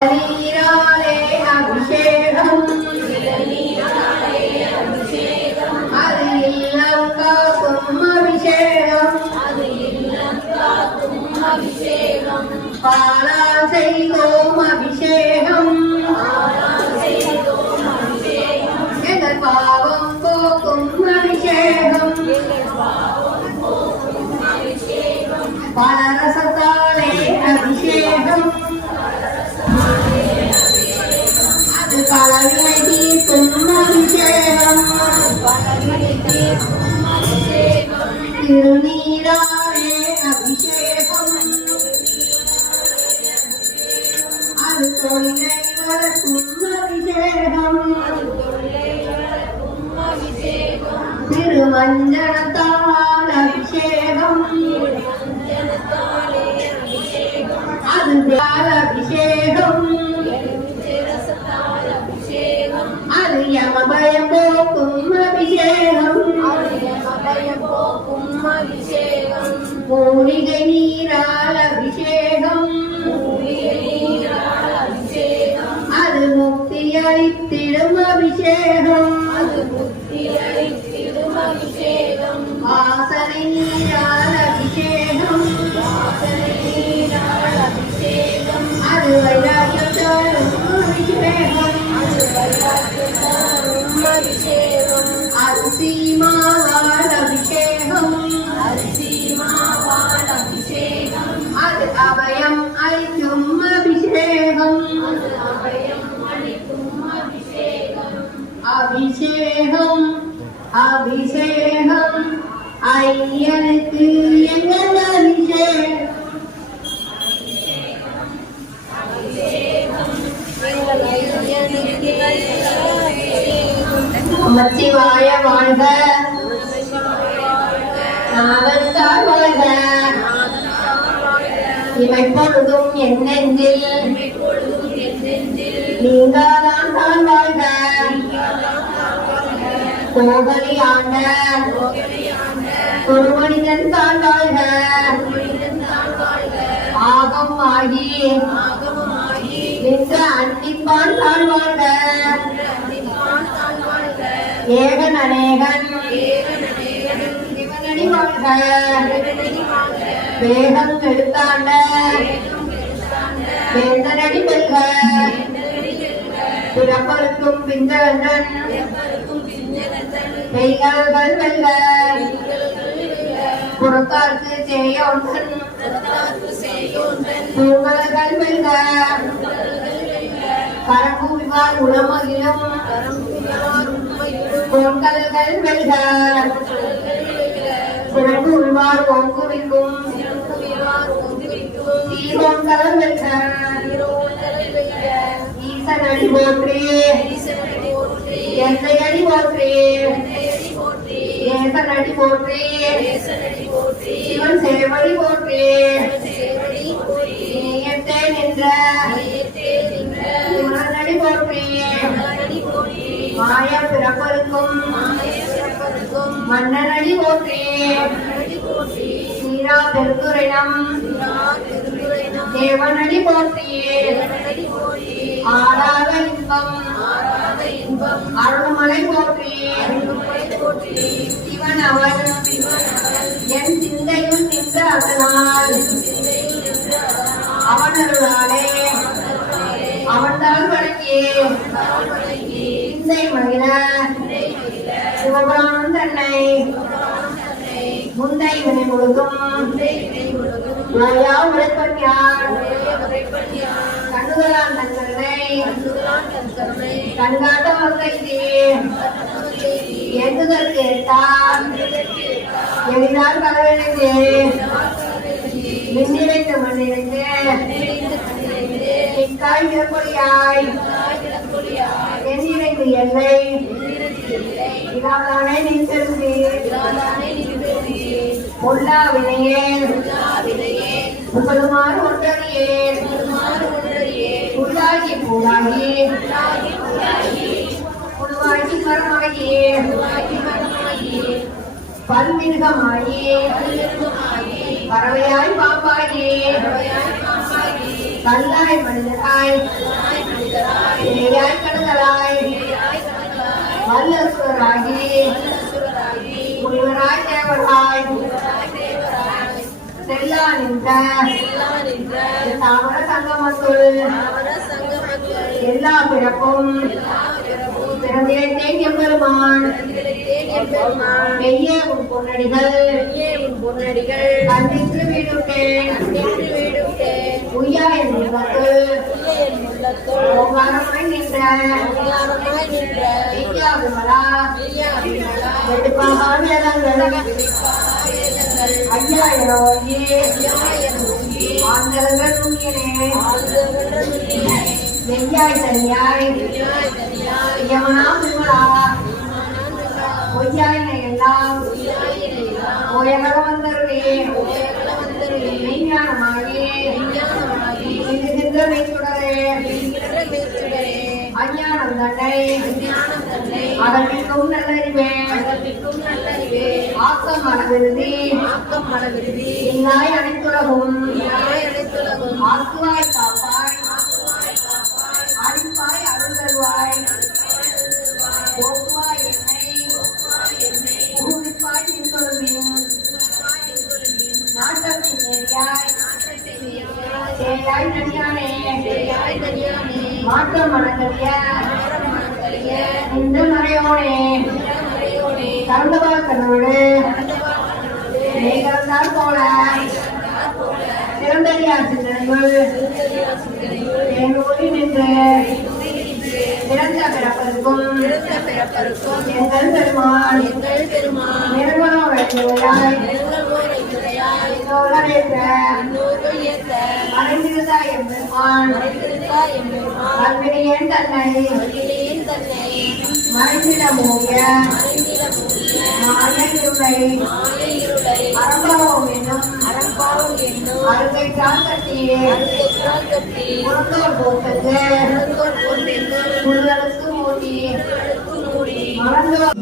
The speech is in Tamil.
நீராலே அபிஷேகம் அது இல்லம் காக்கும் அபிஷேகம் பாலால் செய்தோம் அபிஷேகம் எங்கள் பாவம் போக்கும் அபிஷேகம் பலரசத்தாலே அபிஷேகம் திருநீராலே அபிஷேகம் அது தொழிலை வளர்க்கும் அபிஷேகம் திருமஞ்சனத்தால் அபிஷேகம் அது போக்கும் அபிஷேகம் மூலிகை நீரால் அபிஷேகம் அது முக்தி அளித்திடும் அபிஷேகம் நமச்சிவாய வாழ்க. நாகத்தார் வாழ்க. இமைப்பொழுதும் என்னெஞ்சில் நீங்காதான் தான் வாழ்க. கோகலி ஆண்ட ஒரு மனிதன் தான் வாழ்க. ஆகம் ஆகி நின்ற அன்னிப்பான் தான் வாழ்க. ஏகன் அநேகன் சிவனடி வாழ்க வேகம் எழுத்தாண்ட வேந்தனடி வெல்க. பிறப்பருக்கும் பிஞ்சகன்றன் மெய்கால்கள் வெல்க. புறத்தார்க்கு செய்யோன்றன் பூங்கலர்கள் வெல்க. பரம்புவிவார் உளமகிலும் வெல்க. சிறப்பு உள்வார் ஒங்குவிக்கும் தீபொங்கல் வெல்க. ஈசனடி போற்றி. எந்தையடி போற்றி. அடி போற்றி. சிவன் சேவடி போற்றி. மாய பிறப்பருக்கும் மன்னனடி போற்றே. சீரா பெருந்துரைனம் தேவனடி போற்றியே ஆடாத இன்பம் அருள்மலை போற்றியே சிவன் அவன் என் சிந்தையும் நின்ற அதனால் அவனருளாலே அவன் தான் வழங்கியே. சிந்தை மகிழ சிவபுராணம் தன்னை முந்தை வினை முழுதும் மாயா கண்ணுகளால் தன் கருணை கண்காட்ட மக்களுக்கு எங்குதல் கேட்டால் எளிதால் கலவெழுந்து. மின்னிறைந்த மண்ணிறைந்து இக்காய் இறப்பொழியாய் எல்லை இதாதானே நின்றது பொல்லா வினையேன் புகழுமாறு ஒன்றறியேன். உள்ளாகி பூடாகி புழுவாகி மரமாகி பல்மிருகமாகி பறவையாய் பாம்பாகி கல்லாய் மனிதராய். கடந்தலாய் வல்லசுவராகி முனிவராய் தேவராய் செல்லா நின்ற தாமர சங்கமத்துள் எல்லா பிறப்பும் பிறந்திருந்தேன் எம்பெருமான் மெய்யே உன் பொன்னடிகள் கண்டித்து வீடுட்டேன். உய்யா என் உள்ளத்து ஓங்காரமாய் நின்ற. வித்யா விமலா வெடுப்பாக வேதங்கள். ஐயா ஆந்தரங்கள் நுண்ணியனே நெய்யாய் தனியாய். யமனா எல்லாம் ஓயகர வந்தருளே. மெய்ச்சுடரே அஞ்ஞானம் தன்னை அகற்றிக்கும் நல்லறிவே ஆக்கம் மனவிருதி இன்னாய் அனைத்துலகும். ஆக்குவாய் மாற்றம் மனக்கரிய இந்த மறையோனே கலந்தவா கண்ணோடு மேகந்தால் போல. சிறந்தடியார் சிந்தனைகள் என் ஒளி நின்று சிறந்த பிறப்பதற்கும் எங்கள் பெருமான் நிர்மலா வழிமுறையாய் மறைந்திருந்தாய் என் பெருமான் கல்வினியன் தன்னை மறைந்திட மூய மாயையுரை அரம்பாவம் என்னும். அருகை மூடி. மறந்தோர்.